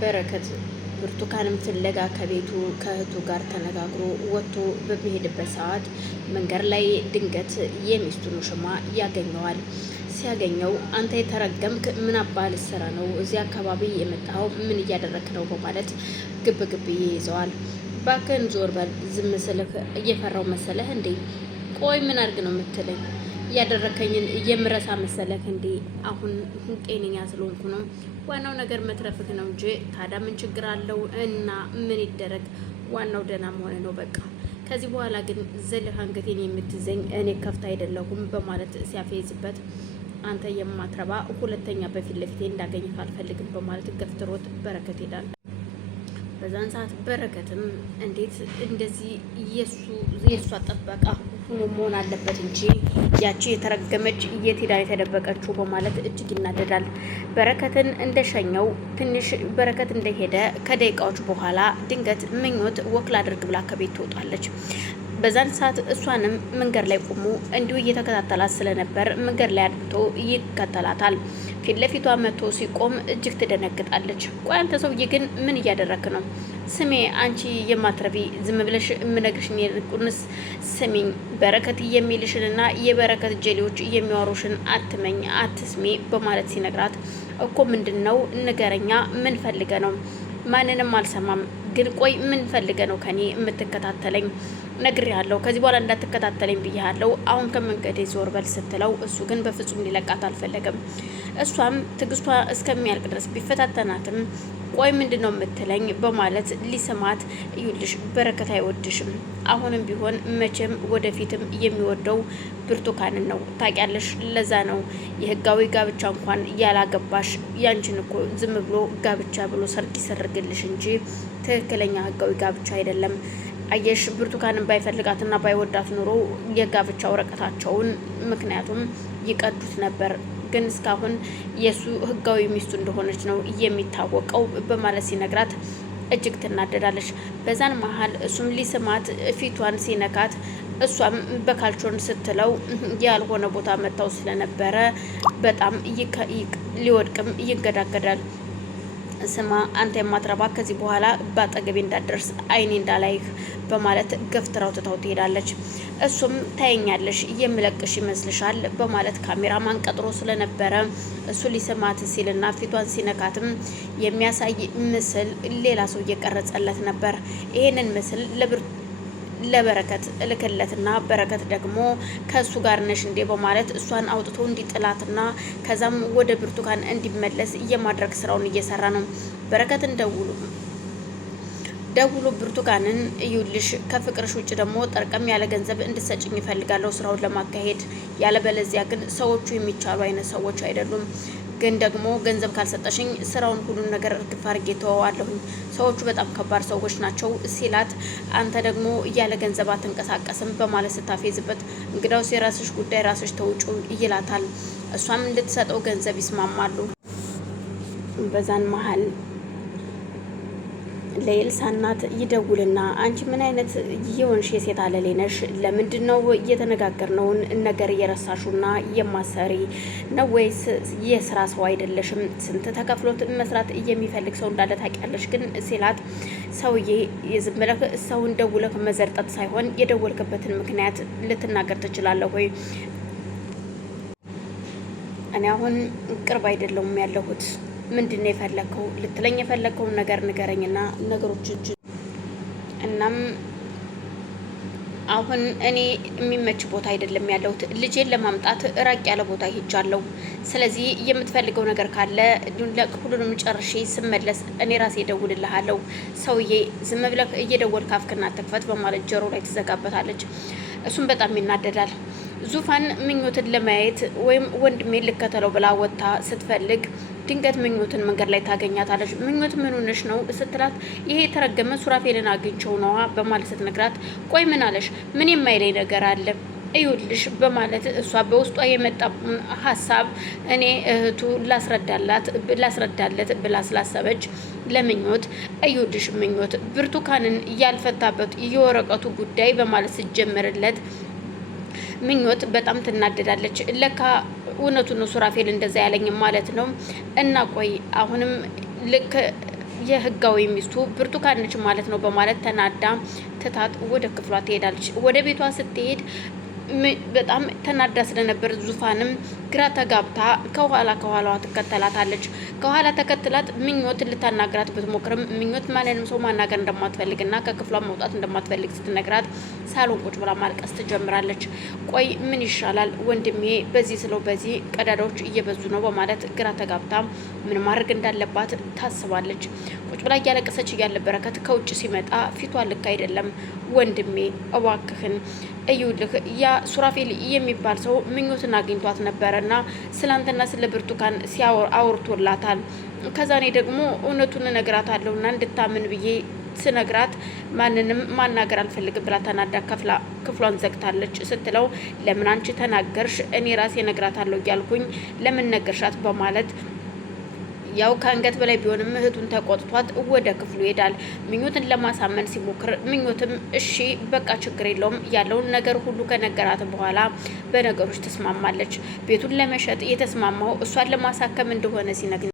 በረከት ብርቱካንም ፍለጋ ከቤቱ ከእህቱ ጋር ተነጋግሮ ወጥቶ በሚሄድበት ሰዓት መንገድ ላይ ድንገት የሚስቱን ውሽማ ያገኘዋል። ሲያገኘው አንተ የተረገምክ ምን አባል ስራ ነው እዚህ አካባቢ የመጣው? ምን እያደረክ ነው? በማለት ግብ ግብ ይይዘዋል። ባክን ዞር በል፣ ዝም ስልህ እየፈራው መሰለህ እንዴ? ቆይ ምን አድርግ ነው የምትለኝ? ያደረከኝን የምረሳ መሰለህ እንዴ? አሁን ጤነኛ ስለሆንኩ ነው። ዋናው ነገር መትረፍክ ነው እንጂ ታዲያ ምን ችግር አለው? እና ምን ይደረግ፣ ዋናው ደህና መሆን ነው በቃ። ከዚህ በኋላ ግን ዘልህ አንገቴን የምትዘኝ እኔ ከፍታ አይደለሁም በማለት ሲያፌዝበት፣ አንተ የማትረባ ሁለተኛ በፊት ለፊቴ እንዳገኘህ አልፈልግም በማለት ገፍትሮት በረከት ሄዳል። በዛን ሰዓት በረከትም እንዴት እንደዚህ የእሷ ጠበቃ ሆኖ መሆን አለበት እንጂ ያቺ የተረገመች የት ሄዳ የተደበቀችው በማለት እጅግ ይናደዳል። በረከትን እንደሸኘው ትንሽ በረከት እንደሄደ ከደቂቃዎች በኋላ ድንገት ምኞት ወክል አድርግ ብላ ከቤት ትወጣለች። በዛን ሰዓት እሷንም መንገድ ላይ ቆሞ እንዲሁ እየተከታተላት ስለነበር መንገድ ላይ አድብቶ ይከተላታል። ፊት ለፊቷ መጥቶ ሲቆም እጅግ ትደነግጣለች። ቆይ አንተ ሰውዬ ግን ምን እያደረክ ነው? ስሜ አንቺ የማትረቢ ዝም ብለሽ የምነግርሽን ይልቁንስ ስሚኝ፣ በረከት የሚልሽንና የበረከት ጀሌዎች የሚዋሩሽን አትመኝ አትስሜ በማለት ሲነግራት፣ እኮ ምንድን ነው ንገረኛ፣ ምን ፈልገ ነው? ማንንም አልሰማም፣ ግን ቆይ ምን ፈልገ ነው ከኔ የምትከታተለኝ? ነግሬሃለሁ፣ ከዚህ በኋላ እንዳትከታተለኝ ብያለሁ። አሁን ከመንገዴ ዞር በል ስትለው እሱ ግን በፍጹም ሊለቃት አልፈለገም። እሷም ትግስቷ እስከሚያልቅ ድረስ ቢፈታተናትም ቆይ ምንድን ነው የምትለኝ በማለት ሊስማት፣ እዩልሽ በረከት አይወድሽም። አሁንም ቢሆን መቼም ወደፊትም የሚወደው ብርቱካንን ነው ታውቂያለሽ። ለዛ ነው የህጋዊ ጋብቻ እንኳን ያላገባሽ። ያንቺን እኮ ዝም ብሎ ጋብቻ ብሎ ሰርግ ይሰርግልሽ እንጂ ትክክለኛ ህጋዊ ጋብቻ አይደለም። አየሽ ብርቱካንን ባይፈልጋትና ባይወዳት ኑሮ የጋብቻ ወረቀታቸውን ምክንያቱም ይቀዱት ነበር። ግን እስካሁን የሱ ህጋዊ ሚስቱ እንደሆነች ነው የሚታወቀው በማለት ሲነግራት እጅግ ትናደዳለች። በዛን መሀል እሱም ሊስማት ፊቷን ሲነካት እሷም በካልቾን ስትለው ያልሆነ ቦታ መታው ስለነበረ በጣም ሊወድቅም ይንገዳገዳል። ስማ አንተ የማትረባ ከዚህ በኋላ በአጠገቤ እንዳደርስ አይኔ እንዳላይህ በማለት ገፍትራው ትታው ትሄዳለች። እሱም ታየኛለሽ የምለቅሽ ይመስልሻል በማለት ካሜራማን ቀጥሮ ስለነበረ እሱ ሊስማት ሲልና ፊቷን ሲነካትም የሚያሳይ ምስል ሌላ ሰው እየቀረጸለት ነበር። ይሄንን ምስል ለበረከት እልክለትና በረከት ደግሞ ከሱ ጋር ነሽ እንዴ በማለት እሷን አውጥቶ እንዲጥላትና ከዛም ወደ ብርቱካን እንዲመለስ የማድረግ ስራውን እየሰራ ነው። በረከትን ደውሎ ብርቱካንን እዩልሽ ከፍቅርሽ ውጭ ደግሞ ጠርቀም ያለ ገንዘብ እንድትሰጭኝ ይፈልጋለሁ ስራውን ለማካሄድ፣ ያለበለዚያ ግን ሰዎቹ የሚቻሉ አይነት ሰዎች አይደሉም። ግን ደግሞ ገንዘብ ካልሰጠሽኝ ስራውን ሁሉን ነገር እርግፍ አድርጌ ተወዋለሁኝ። ሰዎቹ በጣም ከባድ ሰዎች ናቸው ሲላት፣ አንተ ደግሞ እያለ ገንዘብ አትንቀሳቀስም በማለት ስታፌዝበት፣ እንግዳውስ የራስሽ ጉዳይ ራስሽ ተውጩ ይላታል። እሷም እንድትሰጠው ገንዘብ ይስማማሉ። በዛን መሀል ለኤልሳ እናት ይደውልና አንቺ ምን አይነት የሆንሽ የሴት አለሌ ነሽ? ለምንድን ነው እየተነጋገርነውን ነገር እየረሳሹና የማሰሪ ነው ወይስ የስራ ሰው አይደለሽም? ስንት ተከፍሎት መስራት የሚፈልግ ሰው እንዳለ ታውቂያለሽ ግን ሲላት፣ ሰውዬ ዝም ብለህ ሰውን ደውለህ መዘርጠት ሳይሆን የደወልክበትን ምክንያት ልትናገር ትችላለህ ወይ? እኔ አሁን ቅርብ አይደለሁም ያለሁት ምንድን ነው የፈለከው? ልትለኝ የፈለከውን ነገር ንገረኝና ነገሮች እናም አሁን እኔ የሚመች ቦታ አይደለም ያለሁት። ልጄን ለማምጣት ራቅ ያለ ቦታ ሄጃለሁ። ስለዚህ የምትፈልገው ነገር ካለ ሁሉንም ጨርሼ ስመለስ እኔ ራሴ እደውልልሃለሁ። ሰውዬ ዝም ብለህ እየደወልክ አፍክና አትክፈት በማለት ጆሮ ላይ ትዘጋበታለች። እሱም በጣም ይናደዳል። ዙፋን ምኞትን ለማየት ወይም ወንድሜ ልከተለው ብላ ወጥታ ስትፈልግ ድንገት ምኞትን መንገድ ላይ ታገኛታለች። ምኞት ምን ሆነሽ ነው ስትላት፣ ይሄ የተረገመ ሱራፌልን አግኝቸው ነዋ በማለት ስትነግራት፣ ቆይ ምን አለሽ? ምን የማይለኝ ነገር አለ? እዩልሽ በማለት እሷ በውስጧ የመጣውን ሀሳብ እኔ እህቱ ላስረዳለት ብላ ስላሰበች ለምኞት እዩልሽ ምኞት ብርቱካንን ያልፈታበት የወረቀቱ ጉዳይ በማለት ስትጀምርለት ምኞት በጣም ትናደዳለች። ለካ እውነቱ ነው ሱራፌል እንደዛ ያለኝ ማለት ነው። እና ቆይ አሁንም ልክ የህጋዊ ሚስቱ ብርቱካን ነች ማለት ነው በማለት ተናዳ ትታት ወደ ክፍሏ ትሄዳለች። ወደ ቤቷ ስትሄድ በጣም ተናዳ ስለነበር ዙፋንም ግራ ተጋብታ ከኋላዋ ትከተላታለች። ከኋላ ተከትላት ምኞት ልታናግራት ብትሞክርም ምኞት ማንንም ሰው ማናገር እንደማትፈልግና ከክፍሏ መውጣት እንደማትፈልግ ስትነግራት ሳሎን ቁጭ ብላ ማልቀስ ትጀምራለች። ቆይ ምን ይሻላል ወንድሜ፣ በዚህ ስለው በዚህ ቀዳዳዎች እየበዙ ነው በማለት ግራ ተጋብታ ምን ማድረግ እንዳለባት ታስባለች። ቁጭ ብላ እያለቀሰች እያለ በረከት ከውጭ ሲመጣ ፊቷ ልክ አይደለም። ወንድሜ እባክህን እዩልህ፣ ያ ሱራፌል የሚባል ሰው ምኞትን አግኝቷት ነበረና ስላንተና ስለ ብርቱካን አውርቶላታል። ከዛ እኔ ደግሞ እውነቱን እነግራታለሁና እንድታምን ብዬ ስነግራት ማንንም ማናገር አልፈልግም ብላ ተናዳ ክፍሏን ዘግታለች። ስትለው ለምን አንቺ ተናገርሽ? እኔ ራሴ እነግራታለሁ እያልኩኝ ለምን ነገርሻት? በማለት ያው ከአንገት በላይ ቢሆንም እህቱን ተቆጥቷት ወደ ክፍሉ ይሄዳል። ምኞትን ለማሳመን ሲሞክር ምኞትም እሺ በቃ ችግር የለውም ያለውን ነገር ሁሉ ከነገራት በኋላ በነገሮች ተስማማለች። ቤቱን ለመሸጥ የተስማማው እሷን ለማሳከም እንደሆነ ሲነግር